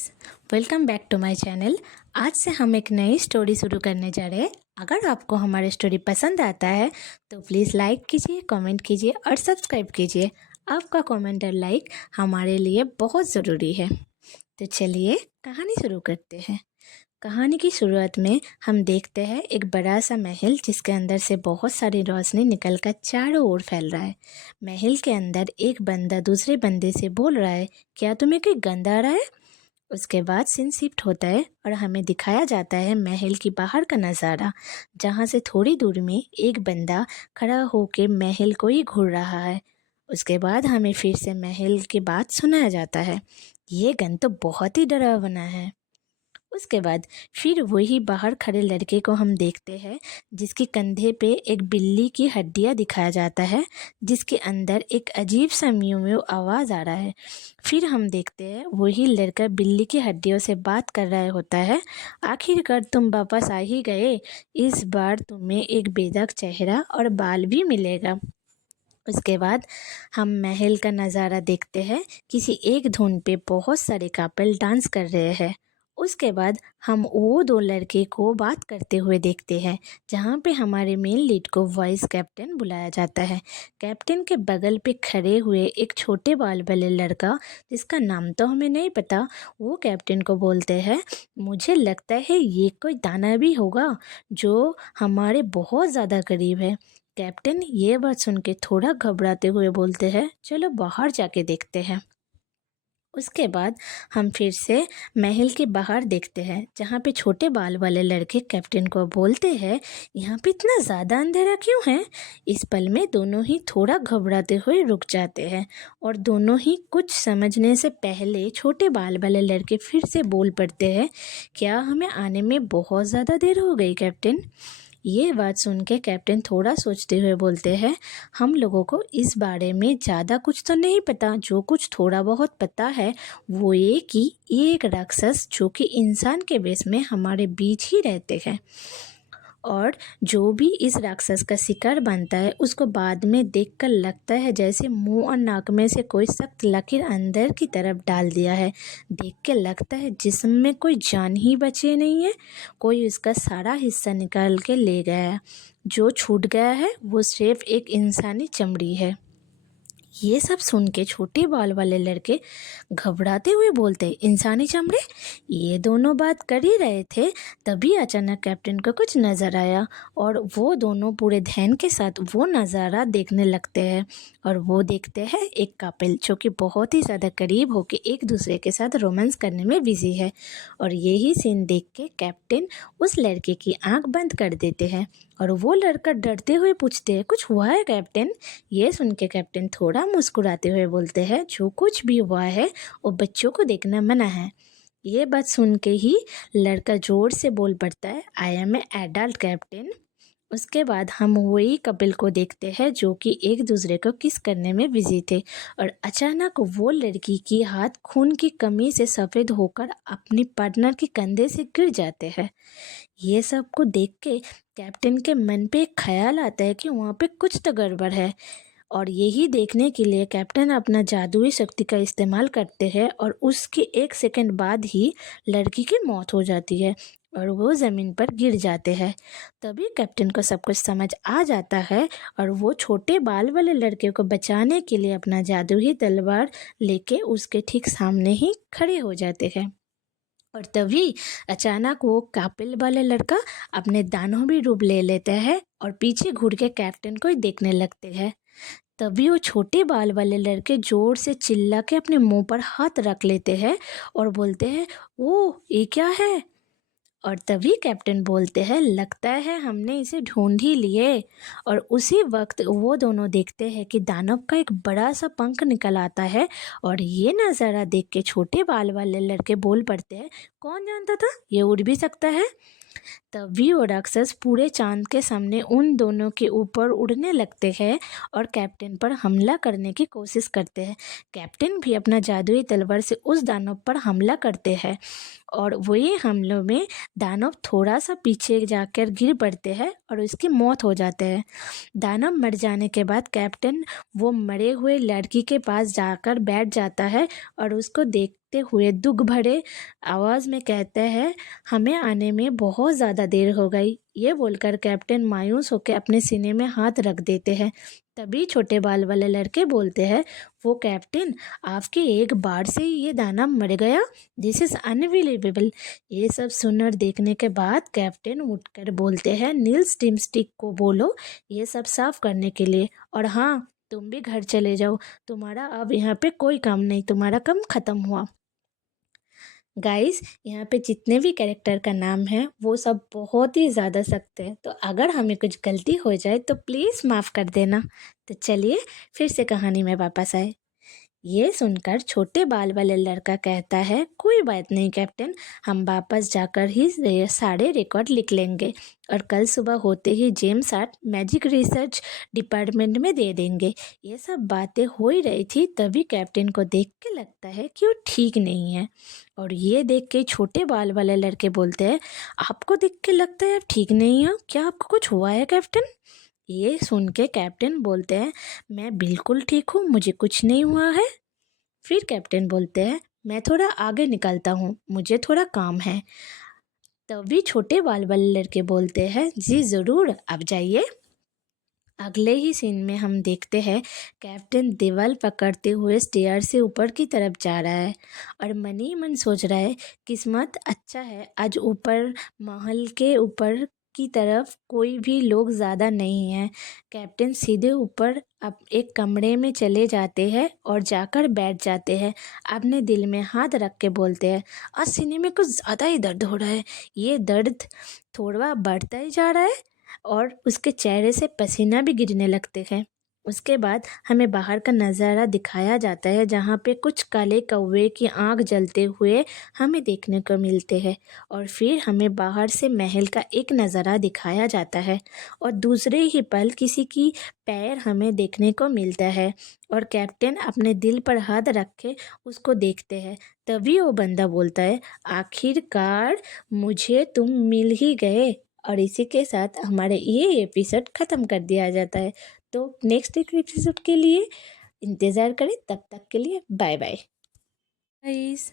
Guys, welcome back to my channel. आज से हम एक नई स्टोरी शुरू करने जा रहे हैं। अगर आपको हमारी स्टोरी पसंद आता है तो प्लीज़ लाइक कीजिए, कमेंट कीजिए और सब्सक्राइब कीजिए। आपका कमेंट और लाइक हमारे लिए बहुत ज़रूरी है। तो चलिए कहानी शुरू करते हैं। कहानी की शुरुआत में हम देखते हैं एक बड़ा सा महल जिसके अंदर से बहुत सारी रोशनी निकलकर चारों ओर फैल रहा है। महल के अंदर एक बंदा दूसरे बंदे से बोल रहा है, क्या तुम्हें कोई गंध आ रहा है? उसके बाद सीन शिफ्ट होता है और हमें दिखाया जाता है महल की बाहर का नज़ारा, जहाँ से थोड़ी दूर में एक बंदा खड़ा होकर महल को ही घूर रहा है। उसके बाद हमें फिर से महल की बात सुनाया जाता है। ये गन तो बहुत ही डरावना है। उसके बाद फिर वही बाहर खड़े लड़के को हम देखते हैं जिसके कंधे पे एक बिल्ली की हड्डियाँ दिखाया जाता है, जिसके अंदर एक अजीब सा म्यू म्यू आवाज़ आ रहा है। फिर हम देखते हैं वही लड़का बिल्ली की हड्डियों से बात कर रहा होता है, आखिरकार तुम वापस आ ही गए। इस बार तुम्हें एक बेधक चेहरा और बाल भी मिलेगा। उसके बाद हम महल का नज़ारा देखते हैं। किसी एक धुन पे बहुत सारे कपल डांस कर रहे हैं। उसके बाद हम वो दो लड़के को बात करते हुए देखते हैं, जहाँ पे हमारे मेन लीड को वाइस कैप्टन बुलाया जाता है। कैप्टन के बगल पे खड़े हुए एक छोटे बाल वाले लड़का, जिसका नाम तो हमें नहीं पता, वो कैप्टन को बोलते हैं, मुझे लगता है ये कोई दानव भी होगा जो हमारे बहुत ज़्यादा करीब है। कैप्टन ये बात सुन के थोड़ा घबराते हुए बोलते हैं, चलो बाहर जाके देखते हैं। उसके बाद हम फिर से महल के बाहर देखते हैं, जहाँ पे छोटे बाल वाले लड़के कैप्टन को बोलते हैं, यहाँ पे इतना ज़्यादा अंधेरा क्यों है? इस पल में दोनों ही थोड़ा घबराते हुए रुक जाते हैं और दोनों ही कुछ समझने से पहले छोटे बाल वाले लड़के फिर से बोल पड़ते हैं, क्या हमें आने में बहुत ज़्यादा देर हो गई कैप्टन? ये बात सुन के कैप्टन थोड़ा सोचते हुए बोलते हैं, हम लोगों को इस बारे में ज़्यादा कुछ तो नहीं पता, जो कुछ थोड़ा बहुत पता है वो ये कि ये एक राक्षस जो कि इंसान के वेश में हमारे बीच ही रहते हैं, और जो भी इस राक्षस का शिकार बनता है उसको बाद में देखकर लगता है जैसे मुंह और नाक में से कोई सख्त लकीर अंदर की तरफ डाल दिया है। देख के लगता है जिस्म में कोई जान ही बचे नहीं है, कोई उसका सारा हिस्सा निकाल के ले गया है। जो छूट गया है वो सिर्फ एक इंसानी चमड़ी है। ये सब सुन के छोटे बाल वाले लड़के घबराते हुए बोलते, इंसानी चमड़े? ये दोनों बात कर ही रहे थे, तभी अचानक कैप्टन को कुछ नज़र आया और वो दोनों पूरे ध्यान के साथ वो नज़ारा देखने लगते हैं। और वो देखते हैं एक कपल जो कि बहुत ही ज़्यादा करीब होके एक दूसरे के साथ रोमांस करने में बिजी है। और यही सीन देख के कैप्टन उस लड़के की आंख बंद कर देते हैं और वो लड़का डरते हुए पूछते हैं, कुछ हुआ है कैप्टन? ये सुन के कैप्टन थोड़ा मुस्कुराते हुए बोलते हैं, जो कुछ भी हुआ है वो बच्चों को देखना मना है। ये बात सुन के ही लड़का जोर से बोल पड़ता है, I am a adult captain. उसके बाद हम वही कपिल को देखते हैं जो कि एक दूसरे को किस करने में बिजी थे, और अचानक वो लड़की की हाथ खून की कमी से सफ़ेद होकर अपनी पार्टनर के कंधे से गिर जाते हैं। ये सब को देख के कैप्टन के मन पे एक ख्याल आता है कि वहाँ पे कुछ तो गड़बड़ है, और यही देखने के लिए कैप्टन अपना जादुई शक्ति का इस्तेमाल करते हैं और उसके एक सेकंड बाद ही लड़की की मौत हो जाती है और वो ज़मीन पर गिर जाते हैं। तभी कैप्टन को सब कुछ समझ आ जाता है और वो छोटे बाल वाले लड़के को बचाने के लिए अपना जादुई तलवार लेके उसके ठीक सामने ही खड़े हो जाते हैं। और तभी अचानक वो कापिल वाला लड़का अपने दानवी रूप ले लेता है और पीछे घूर के कैप्टन को ही देखने लगते हैं। तभी वो छोटे बाल वाले लड़के जोर से चिल्ला के अपने मुंह पर हाथ रख लेते हैं और बोलते हैं, ओह ये क्या है? और तभी कैप्टन बोलते हैं, लगता है हमने इसे ढूंढ ही लिए। और उसी वक्त वो दोनों देखते हैं कि दानव का एक बड़ा सा पंख निकल आता है, और ये नज़ारा देख के छोटे बाल वाले लड़के बोल पड़ते हैं, कौन जानता था ये उड़ भी सकता है? तभी वो राक्षस पूरे चांद के सामने उन दोनों के ऊपर उड़ने लगते हैं और कैप्टन पर हमला करने की कोशिश करते हैं। कैप्टन भी अपना जादुई तलवार से उस दानव पर हमला करते हैं और वही हमलों में दानव थोड़ा सा पीछे जाकर गिर पड़ते हैं और उसकी मौत हो जाते हैं। दानव मर जाने के बाद कैप्टन वो मरे हुए लड़की के पास जाकर बैठ जाता है और उसको देख धड़कते हुए दुख भरे आवाज़ में कहता है, हमें आने में बहुत ज़्यादा देर हो गई। ये बोलकर कैप्टन मायूस होकर अपने सीने में हाथ रख देते हैं। तभी छोटे बाल वाले लड़के बोलते हैं, वो कैप्टन, आपके एक बार से ही ये दाना मर गया? This is unbelievable. ये सब सुनकर देखने के बाद कैप्टन उठकर बोलते हैं, नील्स टिमस्टिक को बोलो ये सब साफ करने के लिए, और हाँ, तुम भी घर चले जाओ, तुम्हारा अब यहाँ पे कोई काम नहीं, तुम्हारा काम ख़त्म हुआ। गाइस, यहाँ पे जितने भी कैरेक्टर का नाम है वो सब बहुत ही ज़्यादा सख्त है, तो अगर हमें कुछ गलती हो जाए तो प्लीज़ माफ़ कर देना। तो चलिए फिर से कहानी में वापस आए। ये सुनकर छोटे बाल वाले लड़का कहता है, कोई बात नहीं कैप्टन, हम वापस जाकर ही सारे रिकॉर्ड लिख लेंगे और कल सुबह होते ही James art magic research department में दे देंगे। ये सब बातें हो ही रही थी तभी कैप्टन को देख के लगता है कि वो ठीक नहीं है, और ये देख के छोटे बाल वाले लड़के बोलते हैं, आपको देख के लगता है आप ठीक नहीं हो, क्या आपको कुछ हुआ है कैप्टन? ये सुन के कैप्टन बोलते हैं, मैं बिल्कुल ठीक हूँ, मुझे कुछ नहीं हुआ है। फिर कैप्टन बोलते हैं, मैं थोड़ा आगे निकलता हूँ, मुझे थोड़ा काम है। तभी छोटे बाल वाले लड़के बोलते हैं, जी ज़रूर, आप जाइए। अगले ही सीन में हम देखते हैं कैप्टन दीवार पकड़ते हुए स्टेयर से ऊपर की तरफ जा रहा है और मन ही मन सोच रहा है, किस्मत अच्छा है आज ऊपर महल के ऊपर की तरफ कोई भी लोग ज़्यादा नहीं हैं। कैप्टन सीधे ऊपर अब एक कमरे में चले जाते हैं और जाकर बैठ जाते हैं। अपने दिल में हाथ रख के बोलते हैं, आज सीने में कुछ ज़्यादा ही दर्द हो रहा है, ये दर्द थोड़ा बढ़ता ही जा रहा है और उसके चेहरे से पसीना भी गिरने लगते हैं। उसके बाद हमें बाहर का नज़ारा दिखाया जाता है जहाँ पे कुछ काले कौवे की आँख जलते हुए हमें देखने को मिलते हैं, और फिर हमें बाहर से महल का एक नज़ारा दिखाया जाता है और दूसरे ही पल किसी की पैर हमें देखने को मिलता है और कैप्टन अपने दिल पर हाथ रख के उसको देखते हैं। तभी वो बंदा बोलता है, आखिरकार मुझे तुम मिल ही गए। और इसी के साथ हमारे ये एपिसोड ख़त्म कर दिया जाता है। तो नेक्स्ट एपिसोड के लिए इंतज़ार करें, तब तक के लिए बाय बाय गाइस।